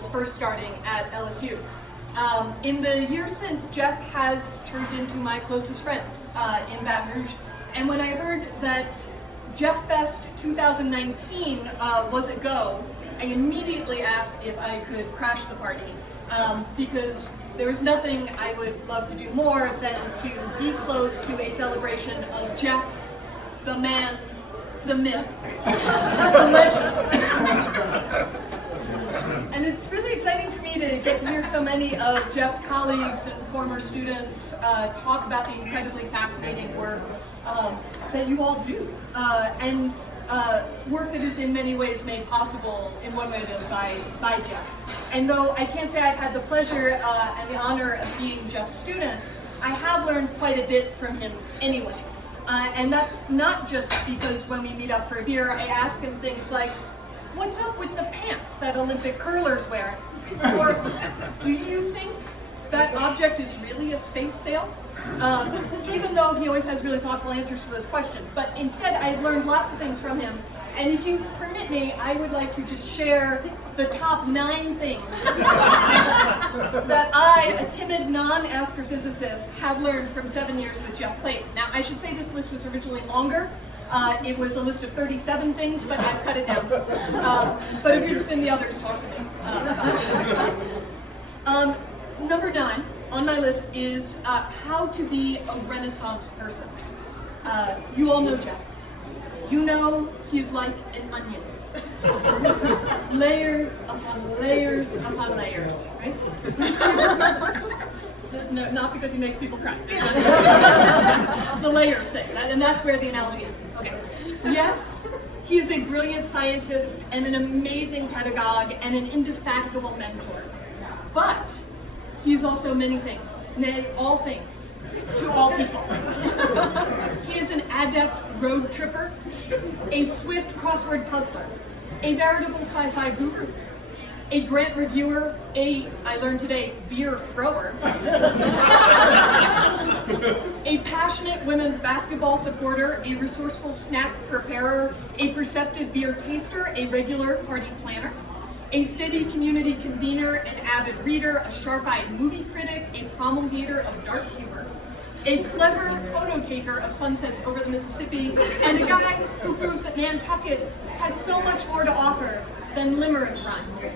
was first starting at LSU. In the years since, Jeff has turned into my closest friend in Baton Rouge. And when I heard that Jeff Fest 2019 was a go, I immediately asked if I could crash the party, because there was nothing I would love to do more than to be close to a celebration of Jeff, the man, the myth, the legend. And it's really exciting for me to get to hear so many of Jeff's colleagues and former students talk about the incredibly fascinating work that you all do, and work that is in many ways made possible in one way or the other by Jeff. And though I can't say I've had the pleasure and the honor of being Jeff's student, I have learned quite a bit from him anyway. And that's not just because when we meet up for a beer, I ask him things like, what's up with the pants that Olympic curlers wear? Or, do you think that object is really a space sail? Even though he always has really thoughtful answers to those questions. But instead, I've learned lots of things from him. And if you permit me, I would like to just share the top 9 things that I, a timid non-astrophysicist, have learned from 7 years with Jeff Clayton. Now, I should say this list was originally longer. It was a list of 37 things, but I've cut it down. But if you're interested in the others, talk to me. Number 9 on my list is how to be a Renaissance person. You all know Jeff. You know he's like an onion. Layers upon layers upon layers, right? No, not because he makes people cry. It's the layers thing, and that's where the analogy ends. Okay. Yes, he is a brilliant scientist and an amazing pedagogue and an indefatigable mentor. But he is also many things, nay, all things, to all people. He is an adept road tripper, a swift crossword puzzler, a veritable sci-fi guru, a grant reviewer, I learned today, beer thrower, a passionate women's basketball supporter, a resourceful snack preparer, a perceptive beer taster, a regular party planner, a steady community convener, an avid reader, a sharp-eyed movie critic, a promulgator of dark humor, a clever photo taker of sunsets over the Mississippi, and a guy who proves that Nantucket has so much more to offer than limerick rhymes.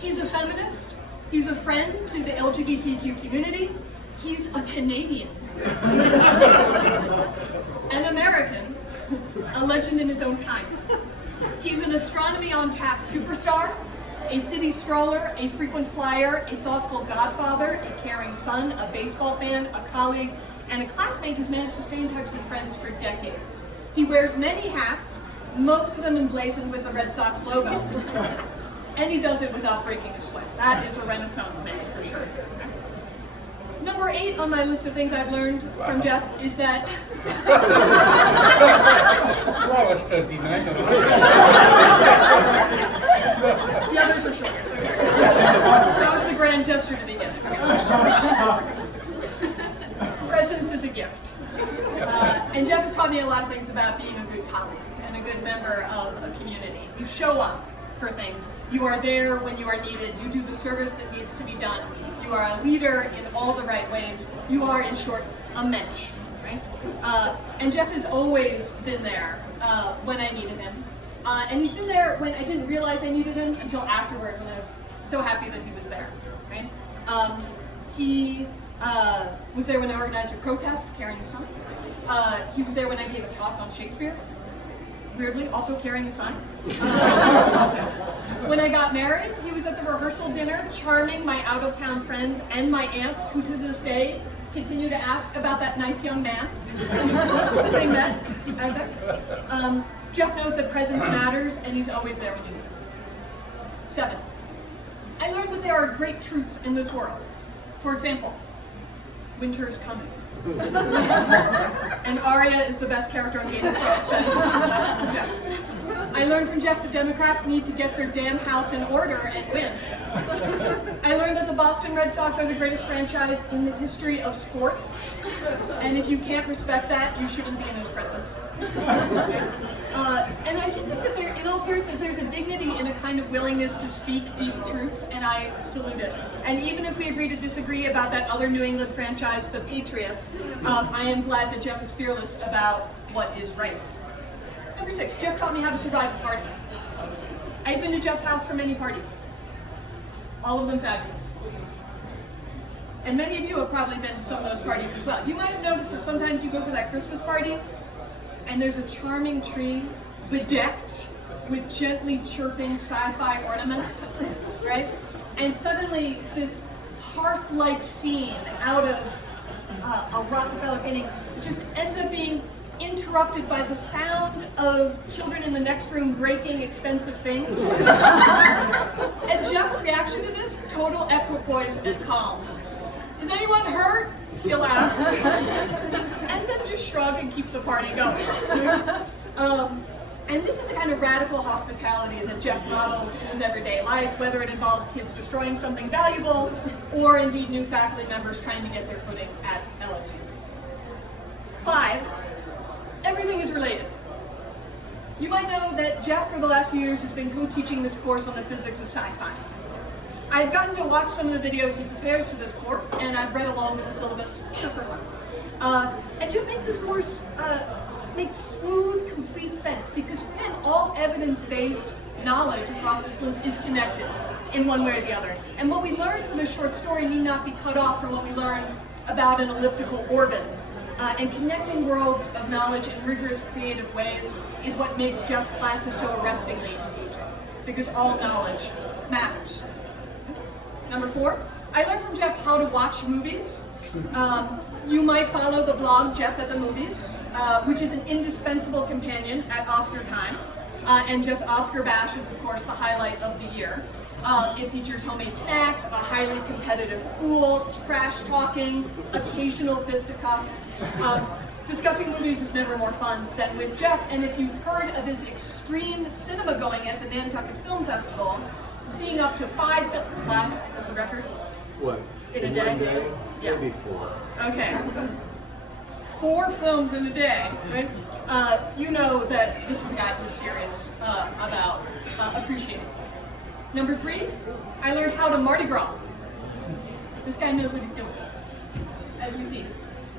He's a feminist, he's a friend to the LGBTQ community, he's a Canadian, an American, a legend in his own time. He's an Astronomy on Tap superstar, a city stroller, a frequent flyer, a thoughtful godfather, a caring son, a baseball fan, a colleague, and a classmate who's managed to stay in touch with friends for decades. He wears many hats, most of them emblazoned with the Red Sox logo. And he does it without breaking a sweat. That is a Renaissance man for sure. Number 8 on my list of things I've learned from Jeff is that... That was 39. The others are shorter. That was the grand gesture to begin. Presence is a gift. And Jeff has taught me a lot of things about being a good colleague and a good member of a community. You show up for things. You are there when you are needed. You do the service that needs to be done. You are a leader in all the right ways. You are, in short, a mensch, right? And Jeff has always been there when I needed him. And he's been there when I didn't realize I needed him until afterward, when I was so happy that he was there, right? He was there when I organized a protest carrying a sign. He was there when I gave a talk on Shakespeare, weirdly, also carrying a sign. When I got married, he was at the rehearsal dinner, charming my out-of-town friends and my aunts, who to this day continue to ask about that nice young man that they met out there. Jeff knows that presence matters, and he's always there when you need him. 7, I learned that there are great truths in this world. For example, winter is coming. And Arya is the best character on Game of Thrones. I I learned from Jeff that Democrats need to get their damn house in order and win. I learned that the Boston Red Sox are the greatest franchise in the history of sports. And if you can't respect that, you shouldn't be in his presence. And I just think that in all seriousness, there's a dignity in a kind of willingness to speak deep truths, and I salute it. And even if we agree to disagree about that other New England franchise, the Patriots, I am glad that Jeff is fearless about what is right. Number 6, Jeff taught me how to survive a party. I've been to Jeff's house for many parties. All of them fabulous. And many of you have probably been to some of those parties as well. You might have noticed that sometimes you go for that Christmas party and there's a charming tree bedecked with gently chirping sci-fi ornaments, right? And suddenly this hearth-like scene out of a Rockefeller painting just ends up being interrupted by the sound of children in the next room breaking expensive things. And Jeff's reaction to this, total equipoise and calm. Is anyone hurt? He'll ask. And then just shrug and keep the party going. And this is the kind of radical hospitality that Jeff models in his everyday life, whether it involves kids destroying something valuable or indeed new faculty members trying to get their footing at LSU. 5, everything is related. You might know that Jeff, for the last few years, has been co-teaching this course on the physics of sci-fi. I've gotten to watch some of the videos he prepares for this course, and I've read along with the syllabus for fun. And Jeff makes this course make smooth, complete sense, because again, all evidence-based knowledge across disciplines is connected in one way or the other. And what we learn from this short story need not be cut off from what we learn about an elliptical orbit. And connecting worlds of knowledge in rigorous, creative ways is what makes Jeff's classes so arrestingly engaging, because all knowledge matters. Number 4, I learned from Jeff how to watch movies. You might follow the blog Jeff at the Movies, which is an indispensable companion at Oscar time. And Jeff's Oscar Bash is, of course, the highlight of the year. It features homemade snacks, a highly competitive pool, trash talking, occasional fisticuffs. Discussing movies is never more fun than with Jeff, and if you've heard of his extreme cinema going at the Nantucket Film Festival, seeing up to 5 is the record? What? In a day? 1 day? Yeah. Maybe 4. Okay. 4 films in a day, right? You know that this is a guy who's serious about appreciating film. Number 3, I learned how to Mardi Gras. This guy knows what he's doing, as we see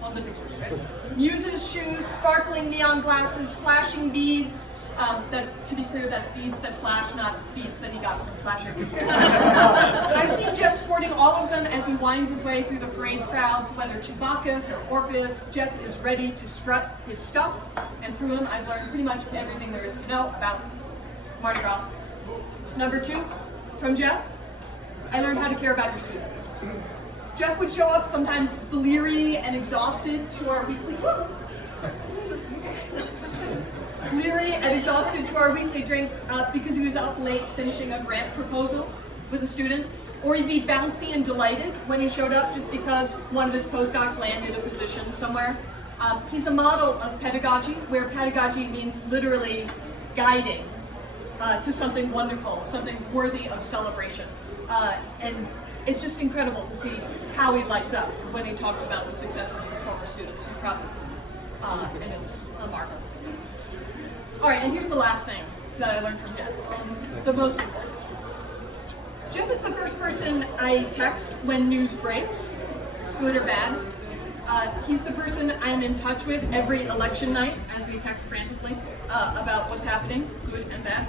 on the picture, right? Muses, shoes, sparkling neon glasses, flashing beads. To be clear, that's beads that flash, not beads that he got from Flasher. I've seen Jeff sporting all of them as he winds his way through the parade crowds, whether Chewbacca or Orpheus. Jeff is ready to strut his stuff, and through him I've learned pretty much everything there is to know about Mardi Gras. Number 2, from Jeff, I learned how to care about your students. Jeff would show up sometimes bleary and exhausted to our weekly drinks because he was up late finishing a grant proposal with a student, or he'd be bouncy and delighted when he showed up just because one of his postdocs landed a position somewhere. He's a model of pedagogy, where pedagogy means literally guiding to something wonderful, something worthy of celebration. And it's just incredible to see how he lights up when he talks about the successes of his former students. You probably see. And it's a marvel. All right, and here's the last thing that I learned from Jeff, the most important. Jeff is the first person I text when news breaks, good or bad. He's the person I'm in touch with every election night as we text frantically about what's happening, good and bad.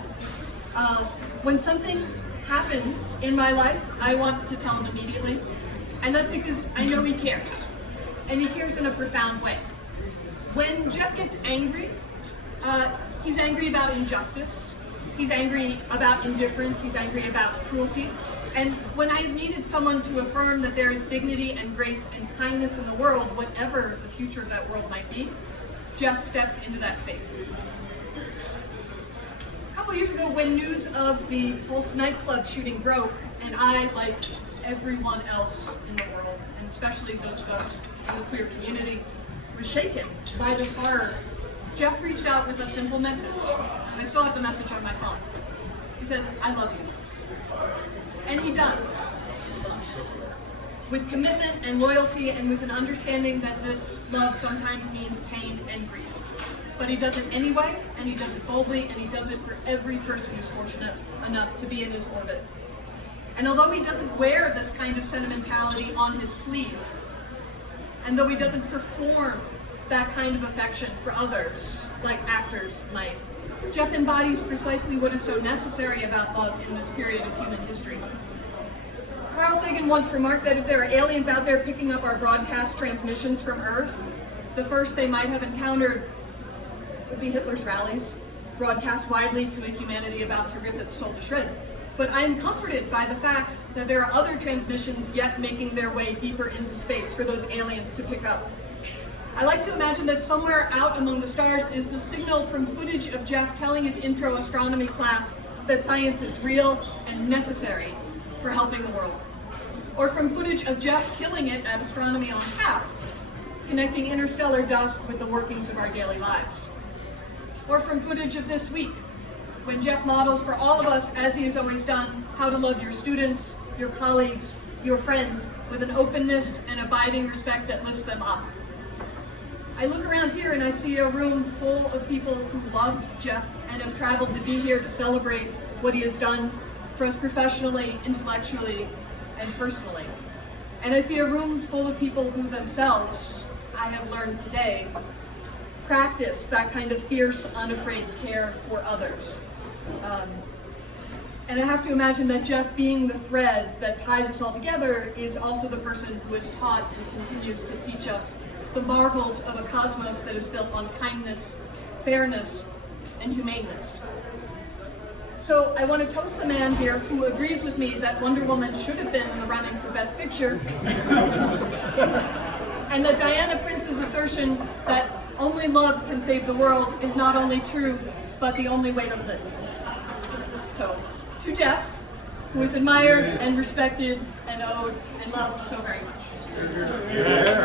When something happens in my life, I want to tell him immediately, and that's because I know he cares, and he cares in a profound way. When Jeff gets angry, he's angry about injustice, he's angry about indifference, he's angry about cruelty. And when I've needed someone to affirm that there is dignity and grace and kindness in the world, whatever the future of that world might be, Jeff steps into that space. A couple years ago, when news of the Pulse nightclub shooting broke, and I, like everyone else in the world, and especially those of us in the queer community, were shaken by this horror Jeff reached out with a simple message, and I still have the message on my phone. He says, "I love you." And he does. With commitment and loyalty, and with an understanding that this love sometimes means pain and grief. But he does it anyway, and he does it boldly, and he does it for every person who's fortunate enough to be in his orbit. And although he doesn't wear this kind of sentimentality on his sleeve, and though he doesn't perform that kind of affection for others, like actors might, Jeff embodies precisely what is so necessary about love in this period of human history. Carl Sagan once remarked that if there are aliens out there picking up our broadcast transmissions from Earth, the first they might have encountered would be Hitler's rallies, broadcast widely to a humanity about to rip its soul to shreds. But I am comforted by the fact that there are other transmissions yet making their way deeper into space for those aliens to pick up. I like to imagine that somewhere out among the stars is the signal from footage of Jeff telling his intro astronomy class that science is real and necessary for helping the world. Or from footage of Jeff killing it at Astronomy on Tap, connecting interstellar dust with the workings of our daily lives. Or from footage of this week, when Jeff models for all of us, as he has always done, how to love your students, your colleagues, your friends, with an openness and abiding respect that lifts them up. I look around here and I see a room full of people who love Jeff and have traveled to be here to celebrate what he has done for us professionally, intellectually, and personally. And I see a room full of people who themselves, I have learned today, practice that kind of fierce, unafraid care for others. And I have to imagine that Jeff, being the thread that ties us all together, is also the person who has taught and continues to teach us the marvels of a cosmos that is built on kindness, fairness, and humaneness. So I want to toast the man here who agrees with me that Wonder Woman should have been in the running for Best Picture, and that Diana Prince's assertion that only love can save the world is not only true, but the only way to live. So, to Jeff, who is admired and respected and owed and loved so very much. Yeah.